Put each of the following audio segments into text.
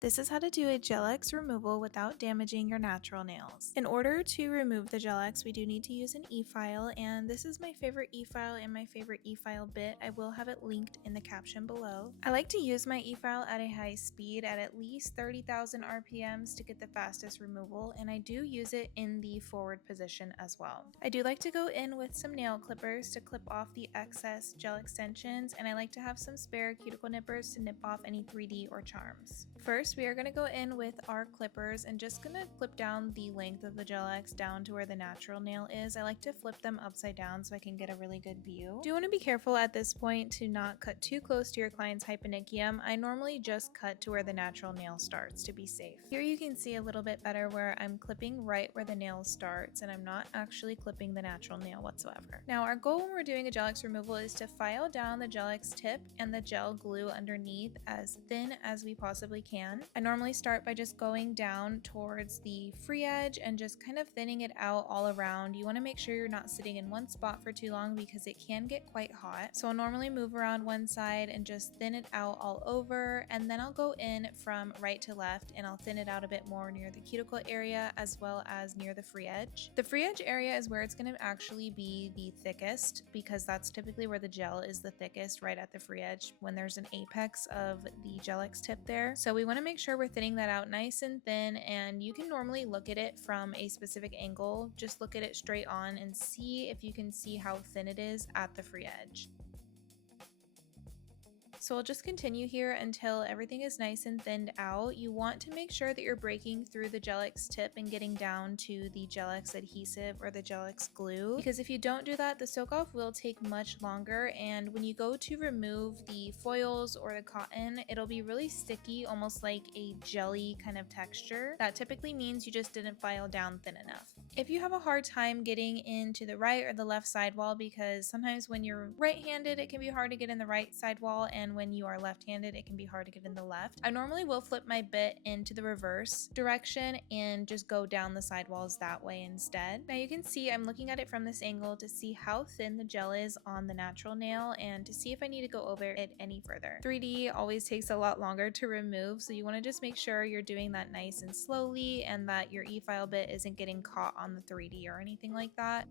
This is how to do a gel X removal without damaging your natural nails. In order to remove the gel X, we do need to use an e-file, and this is my favorite e-file and my favorite e-file bit. I will have it linked in the caption below. I like to use my e-file at a high speed at least 30,000 RPMs to get the fastest removal, and I do use it in the forward position as well. I do like to go in with some nail clippers to clip off the excess gel extensions, and I like to have some spare cuticle nippers to nip off any 3D or charms. First, we are going to go in with our clippers and just going to clip down the length of the gel X down to where the natural nail is. I like to flip them upside down so I can get a really good view. Do want to be careful at this point to not cut too close to your client's hyponychium. I normally just cut to where the natural nail starts to be safe. Here you can see a little bit better where I'm clipping right where the nail starts and I'm not actually clipping the natural nail whatsoever. Now our goal when we're doing a gel X removal is to file down the gel X tip and the gel glue underneath as thin as we possibly can. I normally start by just going down towards the free edge and just kind of thinning it out all around. You want to make sure you're not sitting in one spot for too long because it can get quite hot. So I'll normally move around one side and just thin it out all over, and then I'll go in from right to left and I'll thin it out a bit more near the cuticle area as well as near the free edge. The free edge area is where it's going to actually be the thickest because that's typically where the gel is the thickest, right at the free edge when there's an apex of the gel X tip there. So we want to make sure we're thinning that out nice and thin, and you can normally look at it from a specific angle. Just look at it straight on and see if you can see how thin it is at the free edge. So I'll just continue here until everything is nice and thinned out. You want to make sure that you're breaking through the gel X tip and getting down to the gel X adhesive or the gel X glue, because if you don't do that, the soak off will take much longer, and when you go to remove the foils or the cotton, it'll be really sticky, almost like a jelly kind of texture. That typically means you just didn't file down thin enough. If you have a hard time getting into the right or the left sidewall, because sometimes when you're right-handed it can be hard to get in the right sidewall, and when you are left-handed it can be hard to get in the left, I normally will flip my bit into the reverse direction and just go down the sidewalls that way instead. Now you can see I'm looking at it from this angle to see how thin the gel is on the natural nail and to see if I need to go over it any further. 3D always takes a lot longer to remove, so you want to just make sure you're doing that nice and slowly and that your e-file bit isn't getting caught on the 3D or anything like that.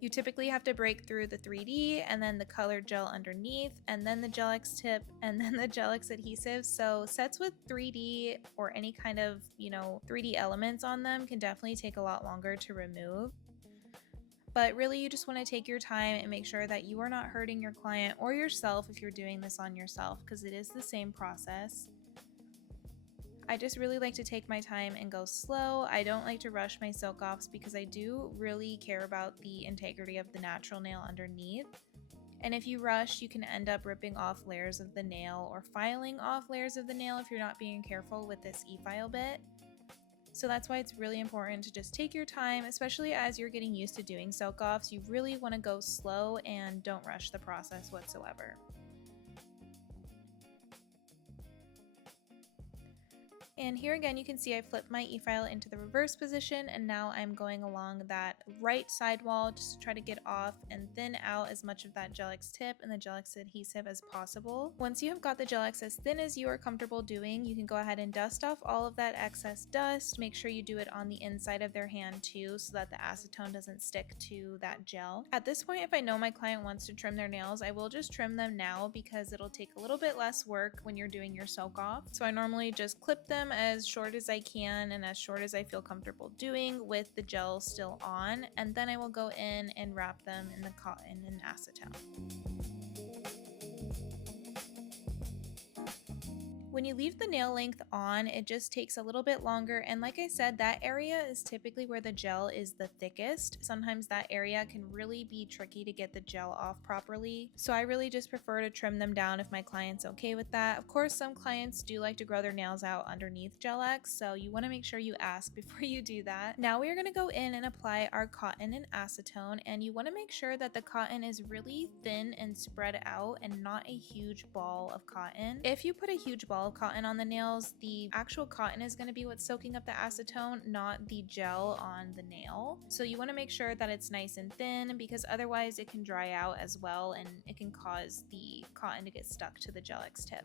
You typically have to break through the 3D and then the colored gel underneath and then the gel X tip and then the gel X adhesive. So sets with 3D or any kind of, 3D elements on them can definitely take a lot longer to remove. But really you just want to take your time and make sure that you are not hurting your client or yourself if you're doing this on yourself, because it is the same process. I just really like to take my time and go slow. I don't like to rush my soak offs because I do really care about the integrity of the natural nail underneath. And if you rush, you can end up ripping off layers of the nail or filing off layers of the nail if you're not being careful with this e-file bit. So that's why it's really important to just take your time, especially as you're getting used to doing soak offs. You really want to go slow and don't rush the process whatsoever. And here again, you can see I flipped my e-file into the reverse position, and now I'm going along that right sidewall just to try to get off and thin out as much of that gel X tip and the gel X adhesive as possible. Once you have got the gel X as thin as you are comfortable doing, you can go ahead and dust off all of that excess dust. Make sure you do it on the inside of their hand too, so that the acetone doesn't stick to that gel. At this point, if I know my client wants to trim their nails, I will just trim them now because it'll take a little bit less work when you're doing your soak off. So I normally just clip them as short as I can and as short as I feel comfortable doing with the gel still on, and then I will go in and wrap them in the cotton and acetone. When you leave the nail length on, it just takes a little bit longer, and like I said, that area is typically where the gel is the thickest. Sometimes that area can really be tricky to get the gel off properly, so I really just prefer to trim them down if my client's okay with that. Of course, some clients do like to grow their nails out underneath gel X, so you want to make sure you ask before you do that. Now we are going to go in and apply our cotton and acetone, and you want to make sure that the cotton is really thin and spread out and not a huge ball of cotton. If you put a huge ball of cotton on the nails, the actual cotton is going to be what's soaking up the acetone, not the gel on the nail. So you want to make sure that it's nice and thin, because otherwise it can dry out as well and it can cause the cotton to get stuck to the gel X tip.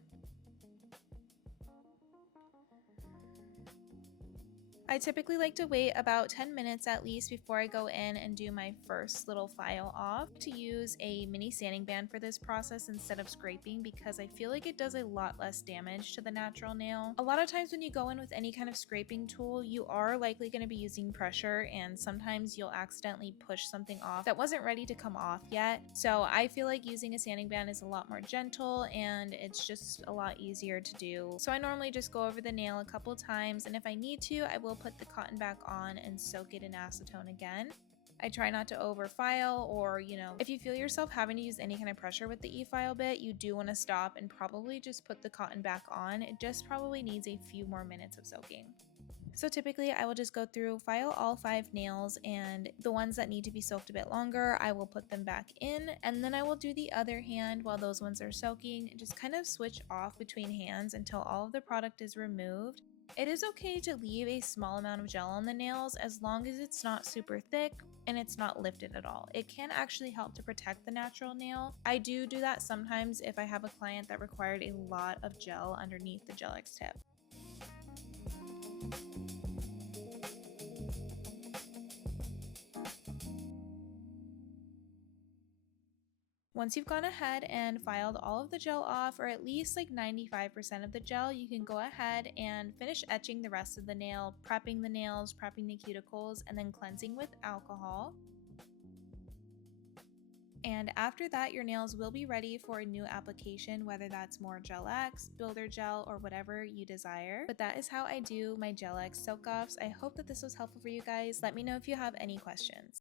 I typically like to wait about 10 minutes at least before I go in and do my first little file off. To use a mini sanding band for this process instead of scraping because I feel like it does a lot less damage to the natural nail. A lot of times when you go in with any kind of scraping tool, you are likely going to be using pressure, and sometimes you'll accidentally push something off that wasn't ready to come off yet. So I feel like using a sanding band is a lot more gentle and it's just a lot easier to do. So I normally just go over the nail a couple times, and if I need to, I will put the cotton back on and soak it in acetone again. I try not to over file, or if you feel yourself having to use any kind of pressure with the e-file bit, you do want to stop and probably just put the cotton back on. It just probably needs a few more minutes of soaking. So typically I will just go through, file all 5 nails, and the ones that need to be soaked a bit longer, I will put them back in, and then I will do the other hand while those ones are soaking, and just kind of switch off between hands until all of the product is removed. It is okay to leave a small amount of gel on the nails as long as it's not super thick and it's not lifted at all. It can actually help to protect the natural nail. I do that sometimes if I have a client that required a lot of gel underneath the Gel-X tip. Once you've gone ahead and filed all of the gel off, or at least like 95% of the gel, you can go ahead and finish etching the rest of the nail, prepping the nails, prepping the cuticles, and then cleansing with alcohol. And after that, your nails will be ready for a new application, whether that's more Gel-X, builder gel, or whatever you desire. But that is how I do my Gel-X soak-offs. I hope that this was helpful for you guys. Let me know if you have any questions.